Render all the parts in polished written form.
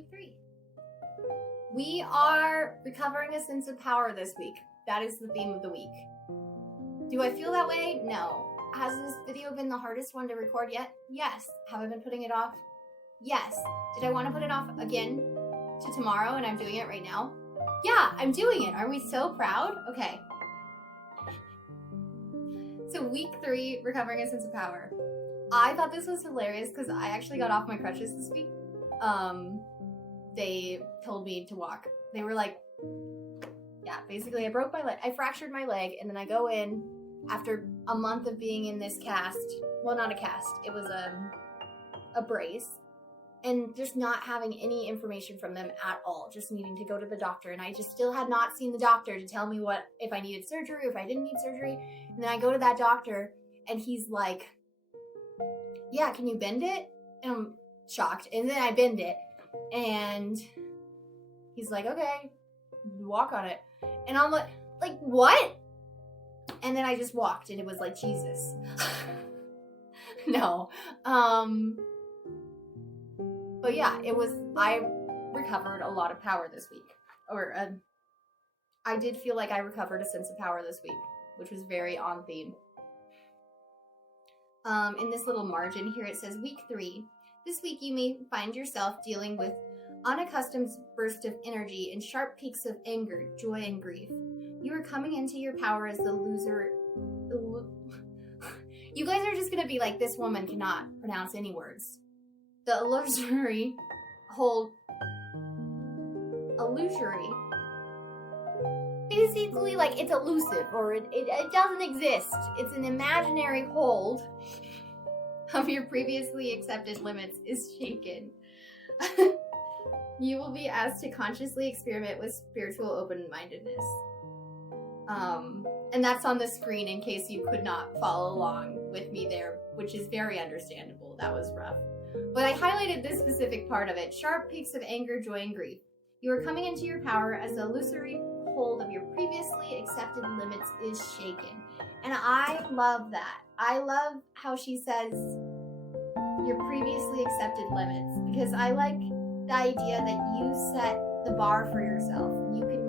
week 3. We are recovering a sense of power this week. That is the theme of the week. Do I feel that way? No. Has this video been the hardest one to record yet? Yes. Have I been putting it off? Yes. Did I want to put it off again to tomorrow and I'm doing it right now? Yeah, I'm doing it. Are we so proud? Okay. So week 3, recovering a sense of power. I thought this was hilarious because I actually got off my crutches this week. They told me to walk. They were like, yeah, basically I broke my leg. I fractured my leg and then I go in after a month of being in this cast. Well, not a cast. It was a brace. And just not having any information from them at all. Just needing to go to the doctor. And I just still had not seen the doctor to tell me what, if I needed surgery, if I didn't need surgery. And then I go to that doctor and he's like, yeah, can you bend it? And I'm shocked. And then I bend it. And he's like, okay, walk on it. And I'm like, what? And then I just walked and it was like, Jesus. No. But yeah, I recovered a lot of power this week. I did feel like I recovered a sense of power this week, which was very on theme. In this little margin here, it says week 3. This week you may find yourself dealing with unaccustomed bursts of energy and sharp peaks of anger, joy, and grief. You are coming into your power as the loser. You guys are just going to be like, this woman cannot pronounce any words. The illusory basically, like, it's elusive, or it doesn't exist. It's an imaginary hold of your previously accepted limits is shaken. You will be asked to consciously experiment with spiritual open-mindedness. And that's on the screen in case you could not follow along with me there, which is very understandable. That was rough. But I highlighted this specific part of it. Sharp peaks of anger, joy, and grief. You are coming into your power as the illusory hold of your previously accepted limits is shaken. And I love that. I love how she says your previously accepted limits, because I like the idea that you set the bar for yourself. You can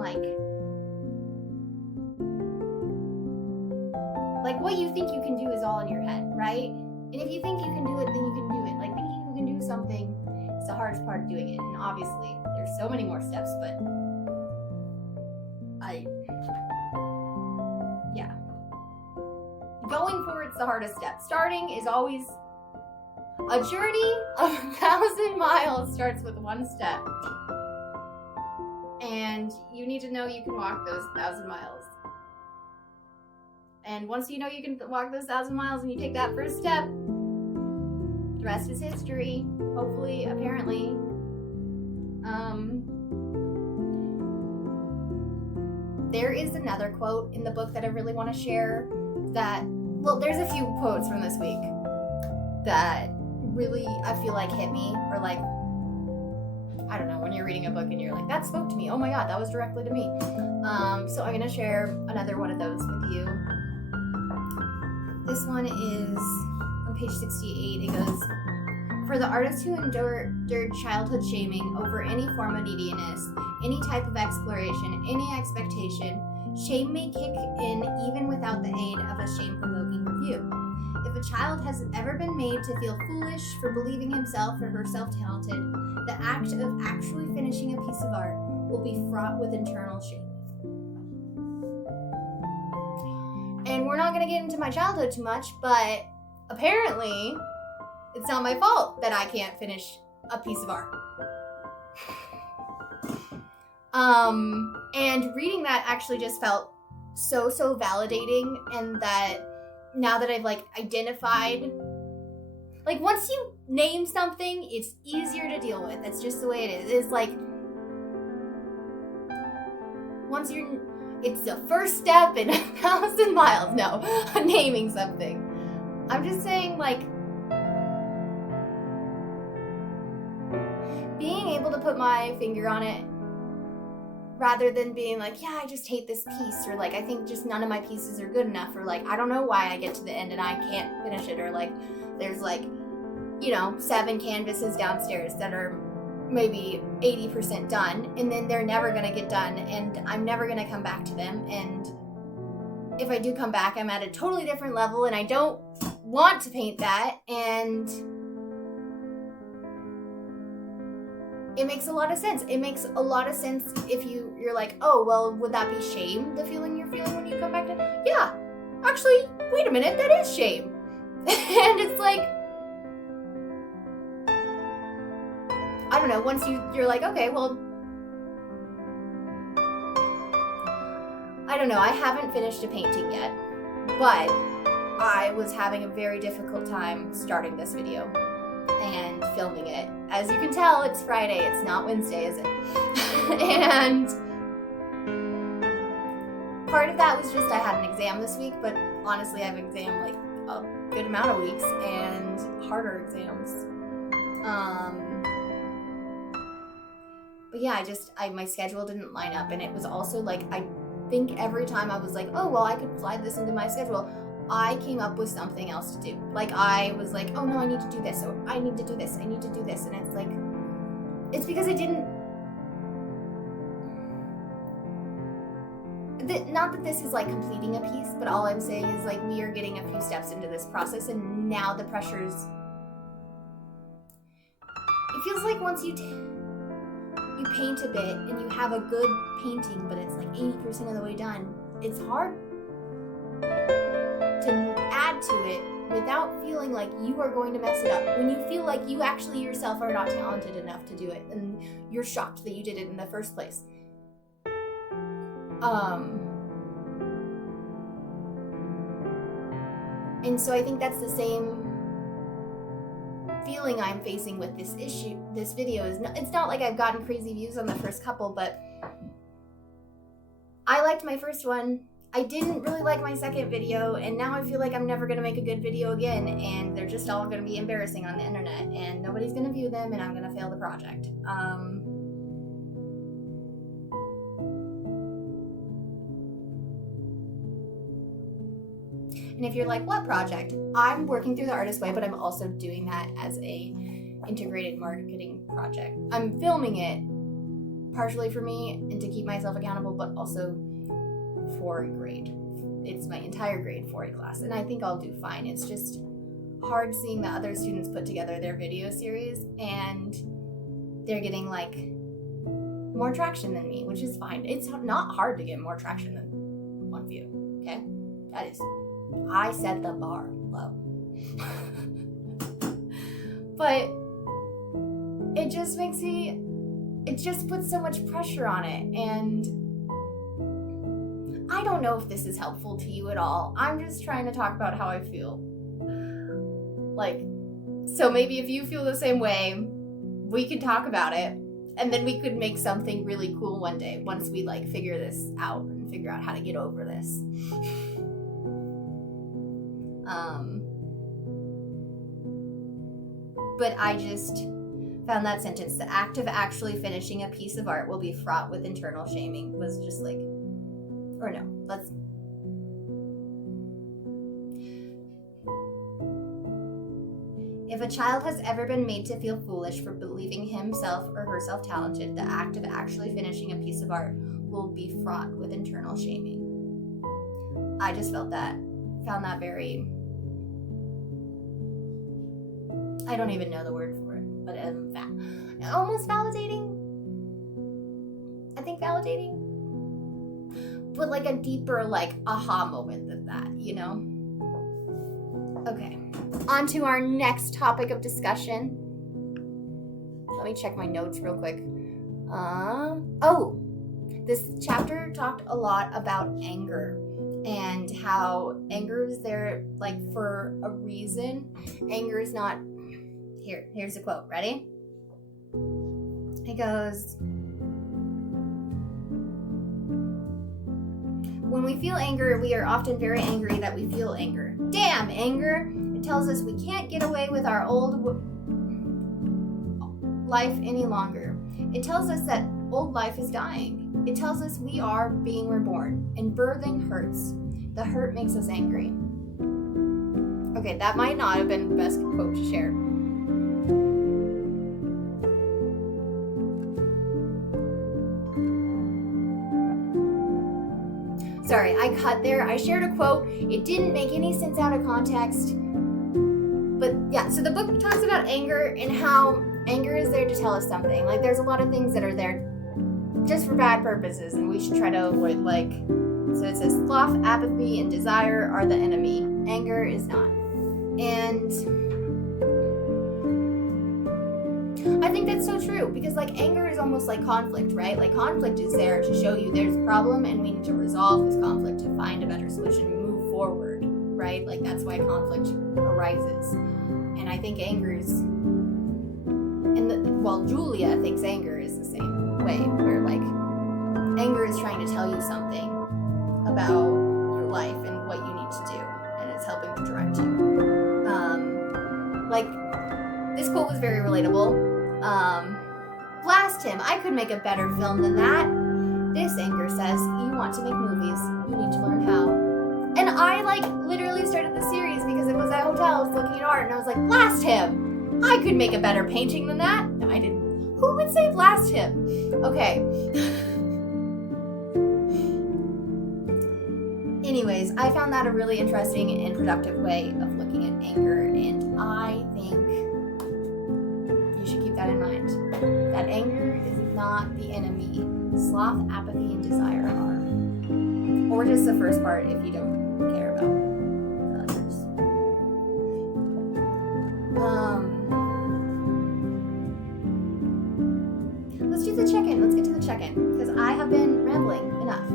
like what you think you can do is all in your head, right? And if you think you can do it, then you can do it. Like, thinking you can do something is the hardest part of doing it. And obviously, there's so many more steps, but yeah. Going forward's the hardest step. Starting is always a journey of 1,000 miles starts with one step. And you need to know you can walk those 1,000 miles. And once you know you can walk those 1,000 miles and you take that first step, the rest is history, hopefully, apparently. There is another quote in the book that I really want to share that, well, there's a few quotes from this week that really, I feel like, hit me, or like, I don't know, when you're reading a book and you're like, that spoke to me, oh my god, that was directly to me. So I'm going to share another one of those with you. This one is on page 68. It goes, for the artist who endured childhood shaming over any form of neediness, any type of exploration, any expectation, shame may kick in even without the aid of a shame-provoking review. If a child has ever been made to feel foolish for believing himself or herself talented, the act of actually finishing a piece of art will be fraught with internal shame. And we're not going to get into my childhood too much, but apparently it's not my fault that I can't finish a piece of art. And reading that actually just felt so validating, and that now that I've like identified, like once you name something, it's easier to deal with. That's just the way it is. It's like, once it's the first step in 1,000 miles. No, naming something. I'm just saying, like, being able to put my finger on it rather than being like, yeah, I just hate this piece, or like, I think just none of my pieces are good enough, or like, I don't know why I get to the end and I can't finish it, or like, there's like, 7 canvases downstairs that are maybe 80% done, and then they're never going to get done, and I'm never going to come back to them. And if I do come back, I'm at a totally different level, and I don't want to paint that. And it makes a lot of sense. It makes a lot of sense if you're like, oh, well, would that be shame, the feeling you're feeling when you come back to? Yeah, actually, wait a minute, that is shame. And it's like, I don't know, once you're like, okay, well, I don't know, I haven't finished a painting yet, but I was having a very difficult time starting this video and filming it. As you can tell, it's Friday, it's not Wednesday, is it? And part of that was just I had an exam this week, but honestly, I have an exam like a good amount of weeks and harder exams. But yeah, my schedule didn't line up, and it was also like, I think every time I was like, oh, well, I could slide this into my schedule, I came up with something else to do. Like, I was like, oh no, I need to do this, or I need to do this, I need to do this, and it's like, it's because I didn't, not that this is like completing a piece, but all I'm saying is like, we are getting a few steps into this process, and now the pressure's, it feels like once you paint a bit and you have a good painting, but it's like 80% of the way done, it's hard to add to it without feeling like you are going to mess it up. When you feel like you actually yourself are not talented enough to do it, and you're shocked that you did it in the first place. And so I think that's the same feeling I'm facing with this issue. This video is not, it's not like I've gotten crazy views on the first couple, but I liked my first one. I didn't really like my second video, and now I feel like I'm never gonna make a good video again, and they're just all gonna be embarrassing on the internet, and nobody's gonna view them, and I'm gonna fail the project. And if you're like, what project? I'm working through the Artist Way, but I'm also doing that as a integrated marketing project. I'm filming it partially for me and to keep myself accountable, but also for grade. It's my entire grade 4A class, and I think I'll do fine. It's just hard seeing the other students put together their video series, and they're getting like more traction than me, which is fine. It's not hard to get more traction than one view, okay? That is, I set the bar low. But it just makes me, it just puts so much pressure on it, and I don't know if this is helpful to you at all. I'm just trying to talk about how I feel. Like, so maybe if you feel the same way, we could talk about it, and then we could make something really cool one day once we like figure this out and figure out how to get over this. But I just found that sentence, the act of actually finishing a piece of art will be fraught with internal shaming, was just like, or no, let's, if a child has ever been made to feel foolish for believing himself or herself talented, the act of actually finishing a piece of art will be fraught with internal shaming. I just found that very, I don't even know the word for it, but almost validating. I think validating, but like a deeper like aha moment than that, you know? Okay, on to our next topic of discussion. Let me check my notes real quick. This chapter talked a lot about anger and how anger is there like for a reason. Anger is not, here's a quote, ready? It goes, when we feel anger, we are often very angry that we feel anger. Damn anger! It tells us we can't get away with our old life any longer. It tells us that old life is dying. It tells us we are being reborn, and birthing hurts. The hurt makes us angry. Okay, that might not have been the best quote to share. I cut there. I shared a quote. It didn't make any sense out of context. But yeah, so the book talks about anger and how anger is there to tell us something. Like, there's a lot of things that are there just for bad purposes, and we should try to avoid, like, so it says sloth, apathy, and desire are the enemy. Anger is not. And I think that's so true, because, like, anger is almost like conflict, right? Like, conflict is there to show you there's a problem and we need to resolve this conflict to find a better solution and move forward, right? Like, that's why conflict arises. And I think anger is, Julia thinks anger is the same way, where, like, anger is trying to tell you something about your life and what you need to do, and it's helping to direct you. Like, this quote was very relatable. Blast him, I could make a better film than that. This anger says, you want to make movies, you need to learn how. And I, like, literally started the series because it was at hotel, I was looking at art, and I was like, blast him! I could make a better painting than that. No, I didn't. Who would say blast him? Okay. Anyways, I found that a really interesting and productive way of looking at anger, and I think you should keep that in mind. That anger is not the enemy. Sloth, apathy, and desire are. Or just the first part if you don't care about others. Let's do the check-in. Let's get to the check-in, because I have been rambling enough.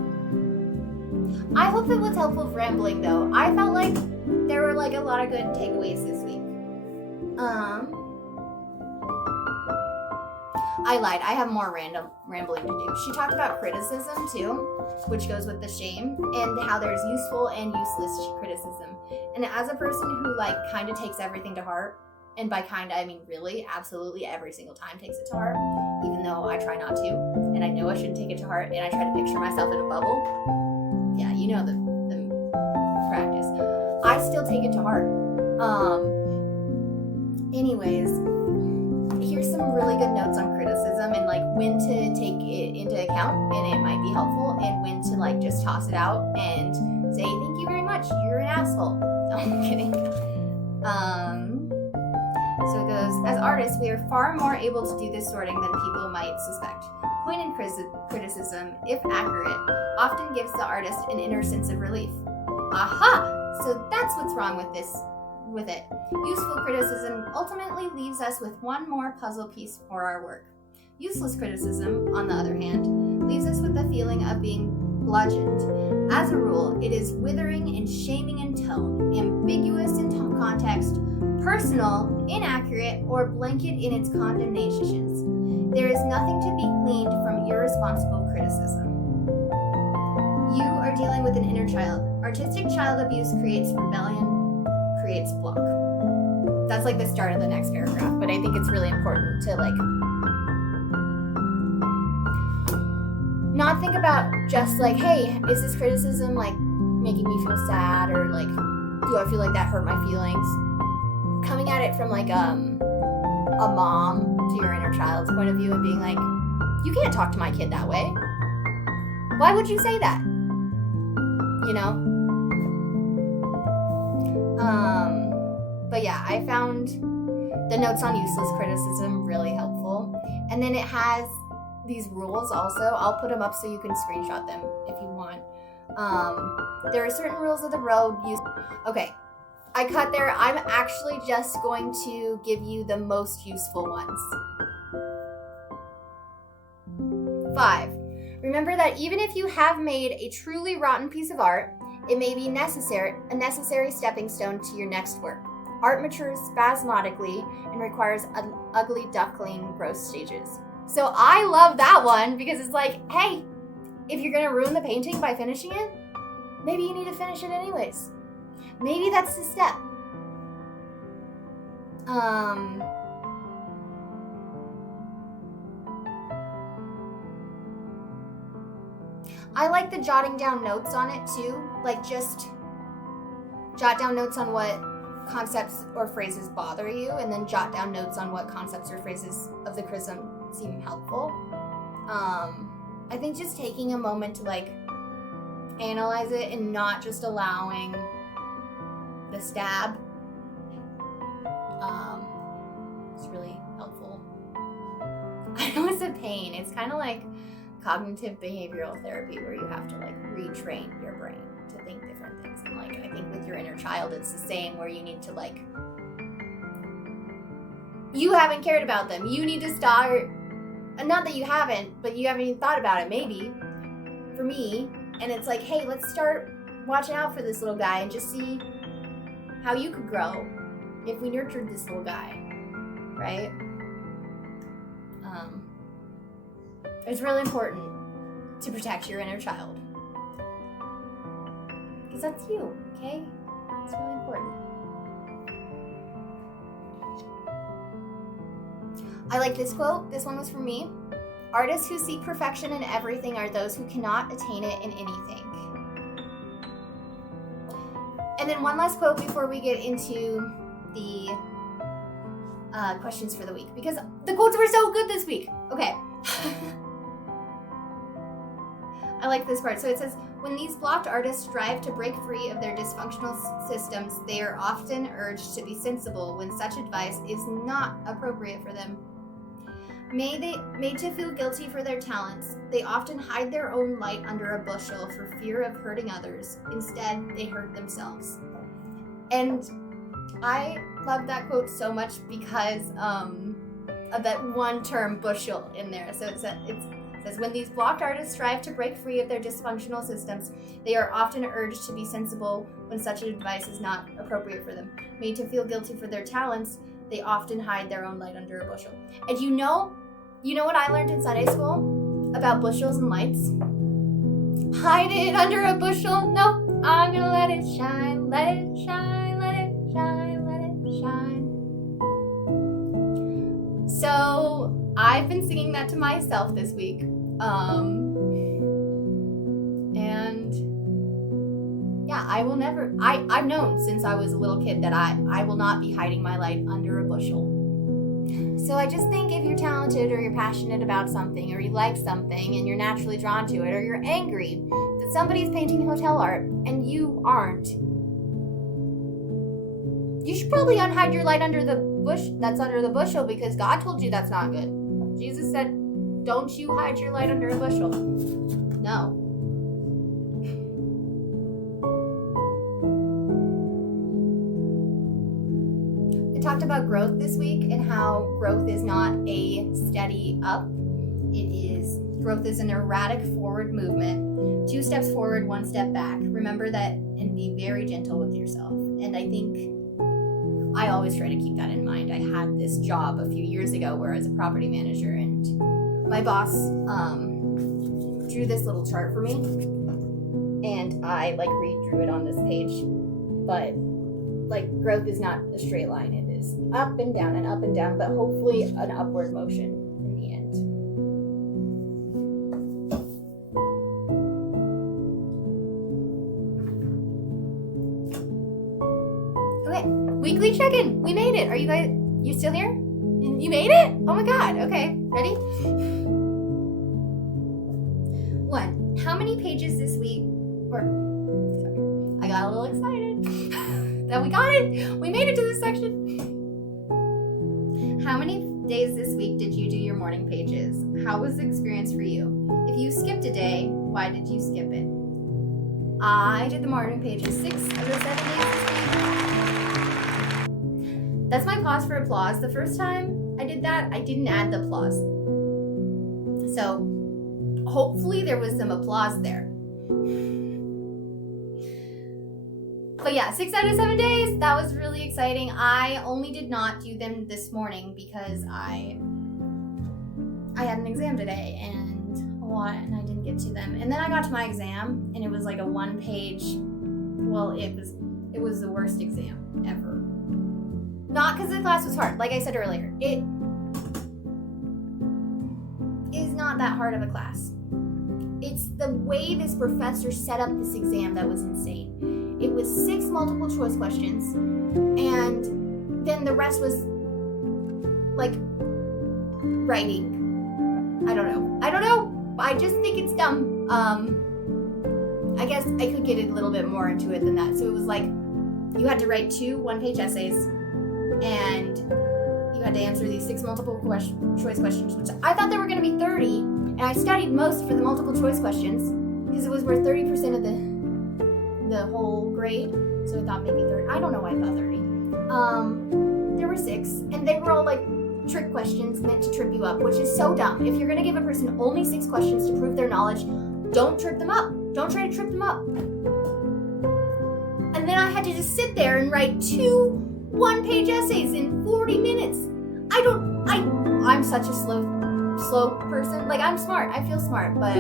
I hope that was helpful with rambling, though. I felt like there were, like, a lot of good takeaways this week. I lied. I have more rambling to do. She talked about criticism, too, which goes with the shame, and how there's useful and useless criticism. And as a person who, like, kind of takes everything to heart, and by kind, I mean really, absolutely every single time takes it to heart, even though I try not to, and I know I shouldn't take it to heart, and I try to picture myself in a bubble. Yeah, you know the practice. I still take it to heart. Anyways, here's some really good notes on criticism and, like, when to take it into account and it might be helpful, and when to, like, just toss it out and say, thank you very much, you're an asshole. No, I'm kidding. So it goes, as artists, we are far more able to do this sorting than people might suspect. Pointed criticism, if accurate, often gives the artist an inner sense of relief. Aha! So that's what's wrong with it. Useful criticism ultimately leaves us with one more puzzle piece for our work. Useless criticism, on the other hand, leaves us with the feeling of being bludgeoned. As a rule, it is withering and shaming in tone, ambiguous in context, personal, inaccurate, or blanket in its condemnations. There is nothing to be gleaned from irresponsible criticism. You are dealing with an inner child. Artistic child abuse creates rebellion, creates block. That's, like, the start of the next paragraph, but I think it's really important to, like, not think about just, like, hey, is this criticism, like, making me feel sad, or, like, do I feel like that hurt my feelings? Coming at it from, like, a mom to your inner child's point of view and being like, you can't talk to my kid that way. Why would you say that? You know? But yeah, I found the notes on useless criticism really helpful. And then it has these rules also. I'll put them up so you can screenshot them if you want. There are certain rules of the road. Okay, I cut there. I'm actually just going to give you the most useful ones. 5. Remember that even if you have made a truly rotten piece of art, it may be a necessary stepping stone to your next work. Art matures spasmodically and requires ugly duckling growth stages. So I love that one because it's like, hey, if you're going to ruin the painting by finishing it, maybe you need to finish it anyways. Maybe that's the step. I like the jotting down notes on it too. Like, just jot down notes on what concepts or phrases bother you, and then jot down notes on what concepts or phrases of the criticism seem helpful. I think just taking a moment to, like, analyze it and not just allowing the stab. It's really helpful. I know it's a pain. It's kind of like cognitive behavioral therapy where you have to like retrain your brain to think different things. And like I think with your inner child it's the same, where you need to like, you haven't cared about them. You need to start, not that you haven't, but you haven't even thought about it maybe, for me. And it's like, hey, let's start watching out for this little guy and just see how you could grow if we nurtured this little guy, right? It's really important to protect your inner child. Because that's you, okay? It's really important. I like this quote. This one was from me. Artists who seek perfection in everything are those who cannot attain it in anything. And then one last quote before we get into the questions for the week, because the quotes were so good this week. Okay. I like this part. So it says, when these blocked artists strive to break free of their dysfunctional systems, they are often urged to be sensible when such advice is not appropriate for them. Made to feel guilty for their talents, they often hide their own light under a bushel for fear of hurting others. Instead, they hurt themselves. And I love that quote so much because of that one term, bushel, in there. So it says, when these blocked artists strive to break free of their dysfunctional systems, they are often urged to be sensible when such advice is not appropriate for them. Made to feel guilty for their talents, they often hide their own light under a bushel. And you know what I learned in Sunday school about bushels and lights? Hide it under a bushel? No, I'm gonna let it shine, let it shine, let it shine, let it shine. So I've been singing that to myself this week. And yeah, I will never, I've known since I was a little kid that I will not be hiding my light under a bushel. So I just think if you're talented or you're passionate about something or you like something and you're naturally drawn to it, or you're angry that somebody's painting hotel art and you aren't, you should probably unhide your light under the bush that's under the bushel, because God told you that's not good. Jesus said, don't you hide your light under a bushel. No. I talked about growth this week and how growth is not a steady up. Growth is an erratic forward movement. 2 steps forward, 1 step back. Remember that and be very gentle with yourself. And I think I always try to keep that in mind. I had this job a few years ago where I was a property manager, and my boss drew this little chart for me, and I redrew it on this page. But growth is not a straight line. It is up and down, but hopefully an upward motion in the end. Okay, weekly check-in. We made it. Are you still here? You made it? Oh my God. Okay, ready? 1, how many pages this week? I got a little excited that we got it. We made it to this section. How many days this week did you do your morning pages? How was the experience for you? If you skipped a day, why did you skip it? I did the morning pages 6 of the 7 days this week. That's my pause for applause. The first time I did that, I didn't add the applause. So hopefully there was some applause there. But yeah, 6 out of 7 days, that was really exciting. I only did not do them this morning because I had an exam today and I didn't get to them. And then I got to my exam and it was like a 1-page, well, it was the worst exam ever. Not because the class was hard. Like I said earlier, it is not that hard of a class. It's the way this professor set up this exam that was insane. It was 6 multiple choice questions, and then the rest was writing. I don't know. I just think it's dumb. I guess I could get a little bit more into it than that. So it was like you had to write 2 one-page essays, and you had to answer these 6 multiple choice questions, which I thought there were going to be 30, and I studied most for the multiple choice questions because it was worth 30% of the whole grade. So I thought maybe 30. I don't know why I thought 30. There were 6, and they were all like trick questions meant to trip you up, which is so dumb. If you're going to give a person only 6 questions to prove their knowledge, don't trip them up. Don't try to trip them up. And then I had to just sit there and write 2 one-page essays in 40 minutes. I'm such a slow person. Like, I'm smart. I feel smart, but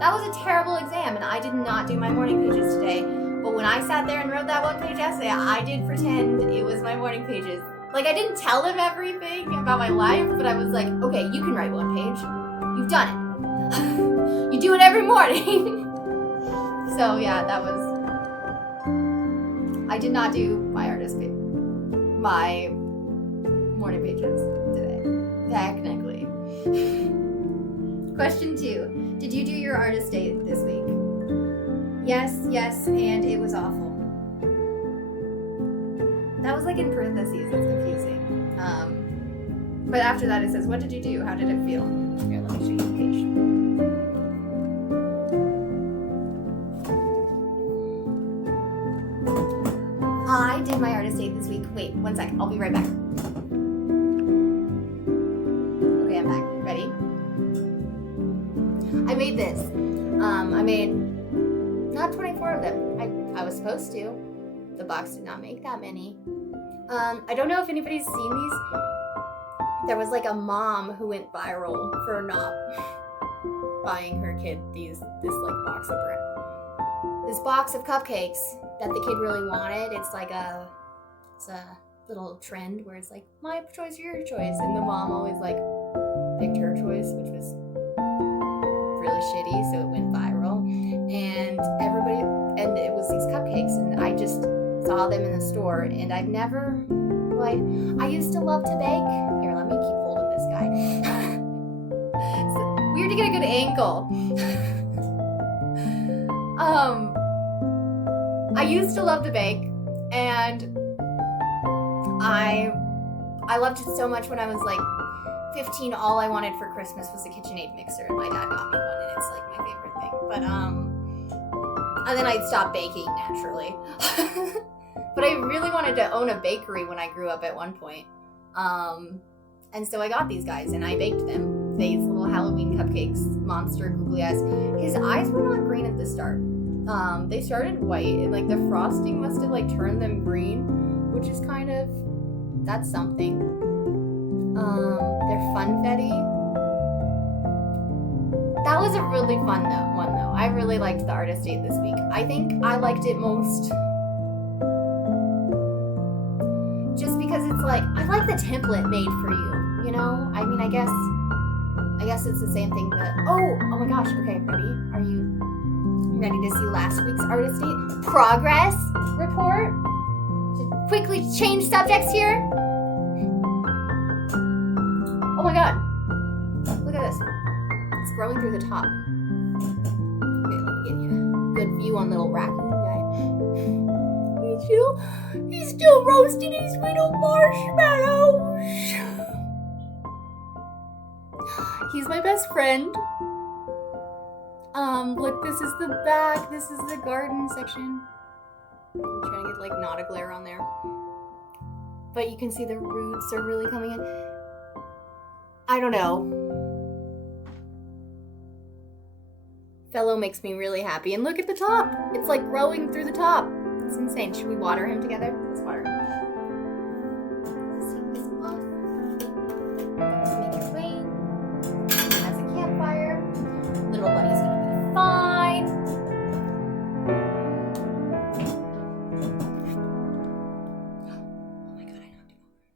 that was a terrible exam, and I did not do my morning pages today. But when I sat there and wrote that one-page essay, I did pretend it was my morning pages. Like, I didn't tell him everything about my life, but I was like, okay, you can write 1 page. You've done it. You do it every morning. So yeah, that was... I did not do my my morning pages today, technically. Question 2. Did you do your artist day this week? Yes, and it was awful. That was like in parentheses. It's confusing. But after that it says, what did you do? How did it feel? Here, let me show you the page. I did my artist date this week. Wait, 1 sec. I'll be right back. Okay, I'm back. Ready? I made this. I made not 24 of them. I was supposed to. The box did not make that many. I don't know if anybody's seen these. There was like a mom who went viral for not buying her kid this box of cupcakes that the kid really wanted. It's a little trend where it's like, my choice, your choice, and the mom always like picked her choice, which was really shitty, so it went viral. And it was these cupcakes, and I just saw them in the store, and I've never, I used to love to bake. Here, let me keep holding this guy. It's weird to get a good angle. I used to love to bake, and I loved it so much. When I was like 15, all I wanted for Christmas was a KitchenAid mixer, and my dad got me one, and it's like my favorite thing. But and then I stopped baking naturally. But I really wanted to own a bakery when I grew up at one point. And so I got these guys, and I baked them. These little Halloween cupcakes, monster googly eyes. His eyes were not green at the start. They started white, and like the frosting must have like turned them green, which is kind of, that's something. They're funfetti. That was a really fun one though. I really liked the artist date this week. I think I liked it most just because it's like, I like the template made for you, you know? I mean, I guess it's the same thing that, oh my gosh, okay, ready? Are you ready to see last week's artist date progress report? Just quickly change subjects here. Oh my god, look at this. It's growing through the top. Okay, let me get you a good view on little raccoon guy. He's still roasting his little marshmallows. He's my best friend. Look, this is the back. This is the garden section. I'm trying to get like not a glare on there. But you can see the roots are really coming in. I don't know. Fellow makes me really happy. And look at the top. It's like growing through the top. It's insane. Should we water him together? Let's water him. Let's take this off. Let's make it rain. As a campfire. Little buddy's gonna be fine. Oh my god, I knocked him over.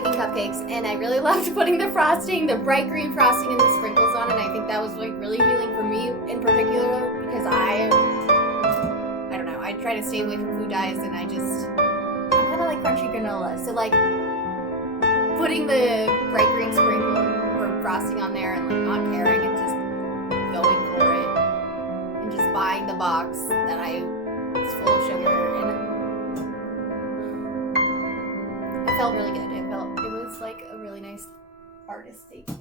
baking cupcakes, and I really loved putting the frosting, the bright green frosting and the sprinkles on, and I think that was like really healing for me in particular, because I don't know, I try to stay away from food dyes, and I'm kind of like crunchy granola, so like putting the bright green sprinkle or frosting on there and like not caring and just going for it, and just buying the box that is full of sugar, and it felt really good. It was like a really nice artist date. I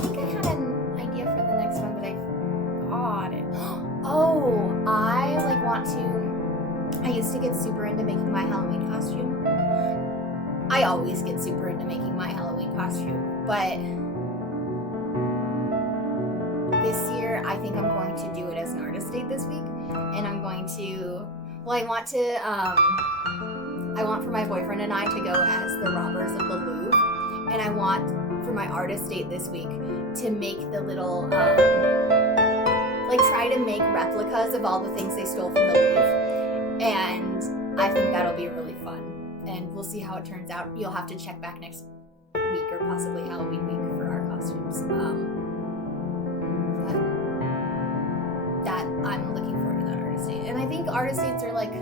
think I had an idea for the next one, but I forgot it. Oh, I used to get super into making my Halloween costume. I always get super into making my Halloween costume, but this year I think I'm going to do it as an artist date this week, and I'm going to, I want for my boyfriend and I to go as the robbers of the Louvre, and I want for my artist date this week to make the little, try to make replicas of all the things they stole from the Louvre, and I think that'll be really fun, and we'll see how it turns out. You'll have to check back next week or possibly Halloween week for our costumes. That I'm looking forward to that artist date, and I think artist dates are like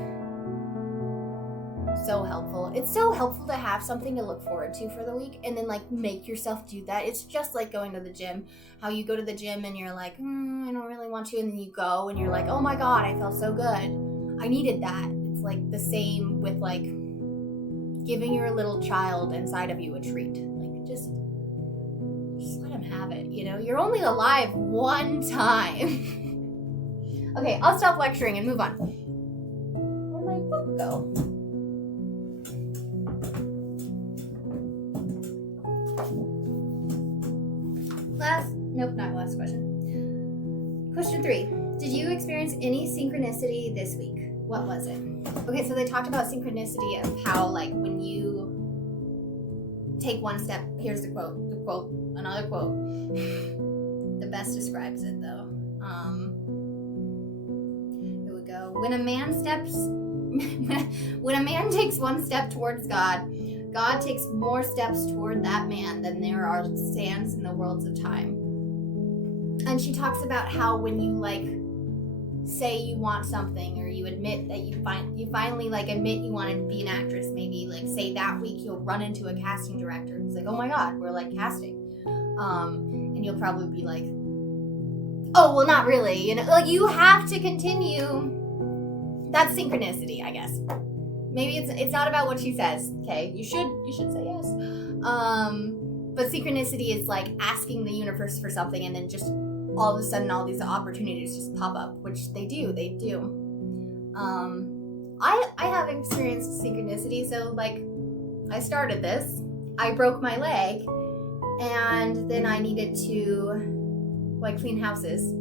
so helpful. It's so helpful to have something to look forward to for the week, and then like make yourself do that. It's just like going to the gym. How you go to the gym and you're like, I don't really want to, and then you go and you're like, oh my god, I felt so good. I needed that. It's like the same with like giving your little child inside of you a treat. Like just let him have it. You know, you're only alive one time. Okay, I'll stop lecturing and move on. Where'd my book go? Not last question. Question 3. Did you experience any synchronicity this week? What was it? Okay, so they talked about synchronicity of how, like, when you take one step, here's the quote, another quote. The best describes it, though. Here we go. When a man takes one step towards God, God takes more steps toward that man than there are sands in the worlds of time. And she talks about how when you like say you want something, or you admit that you finally like admit you want to be an actress, maybe like say that week you'll run into a casting director who's like, oh my god, we're like casting, and you'll probably be like, oh well, not really, you know, like you have to continue. That's synchronicity, I guess. Maybe it's not about what she says. Okay, you should say yes. But synchronicity is like asking the universe for something, and then just all of a sudden all these opportunities just pop up, which they do. I have experienced synchronicity. So like, I started this, I broke my leg, and then I needed to like clean houses.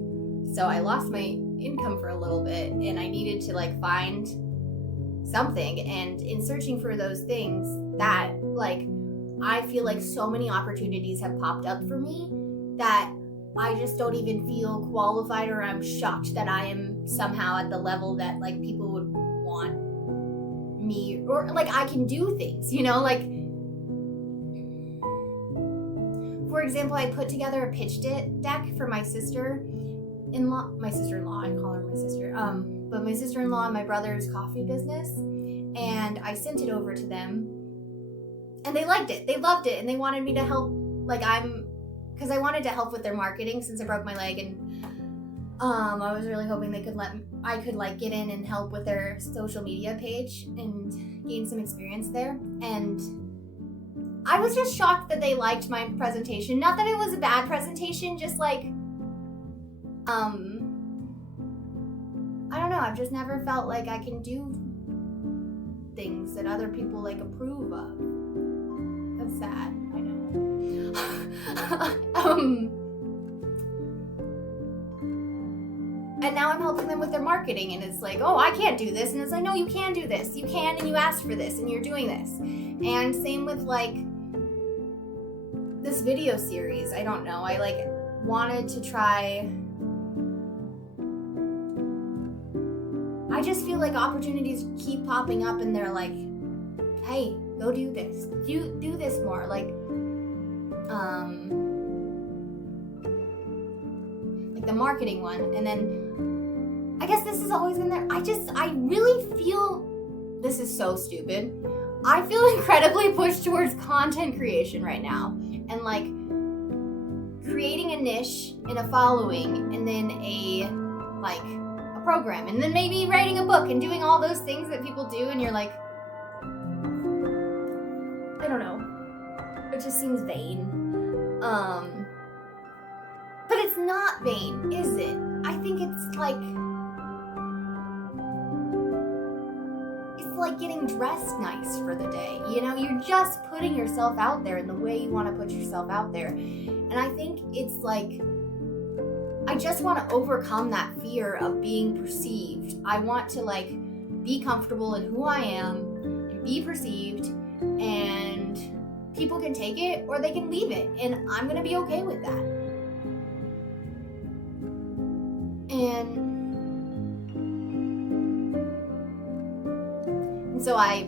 So I lost my income for a little bit, and I needed to like find something, and in searching for those things, that like I feel like so many opportunities have popped up for me that I just don't even feel qualified, or I'm shocked that I am somehow at the level that like people would want me, or like I can do things, you know, like for example, I put together a pitch deck for my sister-in-law, I call her my sister, but my sister-in-law and my brother's coffee business, and I sent it over to them, and they liked it, they loved it, and they wanted me to help, because I wanted to help with their marketing since I broke my leg, and I was really hoping I could like get in and help with their social media page and gain some experience there. And I was just shocked that they liked my presentation. Not that it was a bad presentation, just like I don't know, I've just never felt like I can do things that other people like approve of. That's sad, I know. And now I'm helping them with their marketing, and it's like, oh, I can't do this, and it's like, no, you can do this, you can, and you asked for this, and you're doing this. And same with like this video series. I don't know, I like wanted to try. I just feel like opportunities keep popping up, and they're like hey, go do this. Do this more. Like the marketing one. And then I guess this has always been there. I really feel, this is so stupid, I feel incredibly pushed towards content creation right now. And like creating a niche and a following, and then a program, and then maybe writing a book and doing all those things that people do, and you're like, I don't know, it just seems vain. But it's not vain, is it? I think it's like getting dressed nice for the day. You know, you're just putting yourself out there in the way you want to put yourself out there. And I think it's like, I just want to overcome that fear of being perceived. I want to like be comfortable in who I am and be perceived, and people can take it or they can leave it, and I'm going to be okay with that. And so I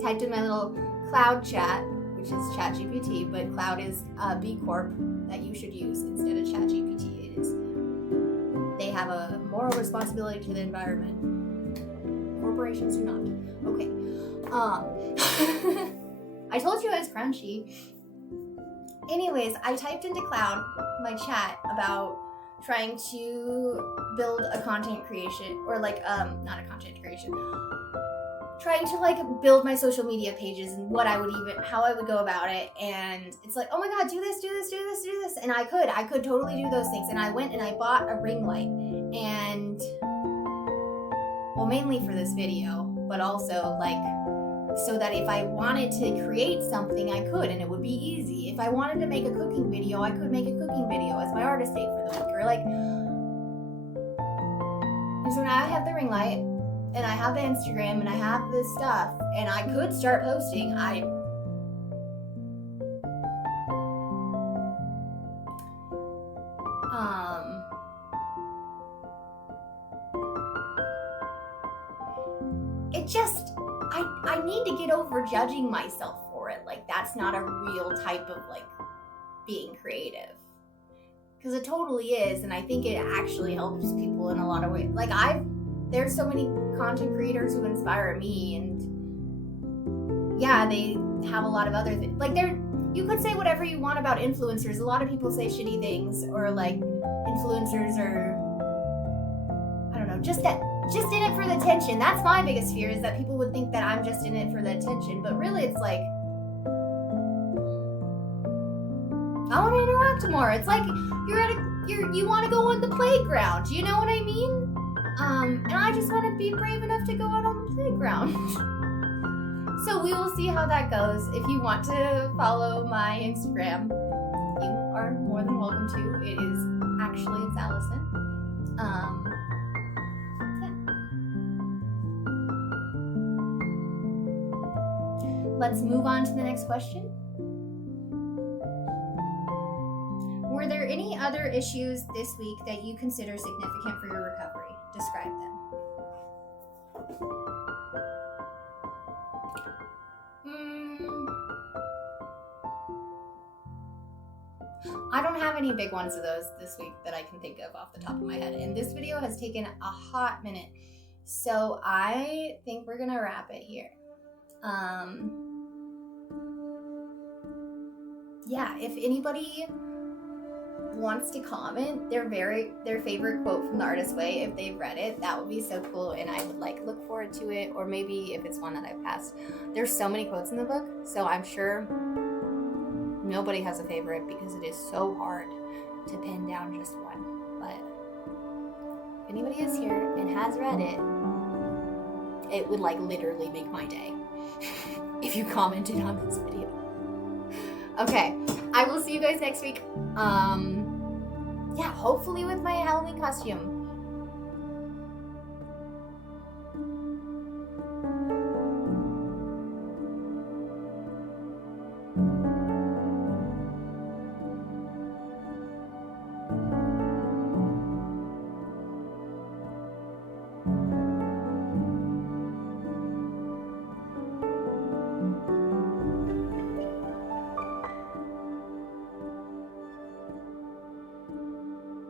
typed in my little Cloud chat, which is ChatGPT, but Cloud is a B Corp that you should use instead of ChatGPT. They have a moral responsibility to the environment. Corporations do not. Okay. I told you I was crunchy. Anyways, I typed into Cloud, my chat, about trying to build a content creation, or like, not a content creation, trying to like build my social media pages and how I would go about it. And it's like, oh my God, do this. And I could totally do those things. And I went and I bought a ring light, and well, mainly for this video, but also like, so that if I wanted to create something, I could, and it would be easy. If I wanted to make a cooking video, I could make a cooking video as my artist date for the week, or like, and so now I have the ring light, and I have the Instagram, and I have this stuff, and I could start posting. I need to get over judging myself for it. Like, that's not a real type of like being creative, because it totally is, and I think it actually helps people in a lot of ways. Like, there's so many content creators who inspire me, and yeah, they have a lot of other things. Like, you could say whatever you want about influencers. A lot of people say shitty things, or like influencers are, I don't know, just in it for the attention. That's my biggest fear, is that people would think that I'm just in it for the attention. But really, it's like, I want to interact more. It's like you want to go on the playground. You know what I mean? And I just want to be brave enough to go out on the playground. So we will see how that goes. If you want to follow my Instagram, you are more than welcome to. It's Allison. Let's move on to the next question. Were there any other issues this week that you consider significant for your recovery? Describe them. I don't have any big ones of those this week that I can think of off the top of my head. And this video has taken a hot minute. So I think we're gonna wrap it here. Yeah, if anybody wants to comment their favorite quote from The Artist's Way, if they've read it, that would be so cool, and I would like look forward to it. Or maybe if it's one that I've passed. There's so many quotes in the book, so I'm sure nobody has a favorite, because it is so hard to pin down just one. But if anybody is here and has read it, it would like literally make my day if you commented on this video. Okay, I will see you guys next week. Yeah, hopefully with my Halloween costume.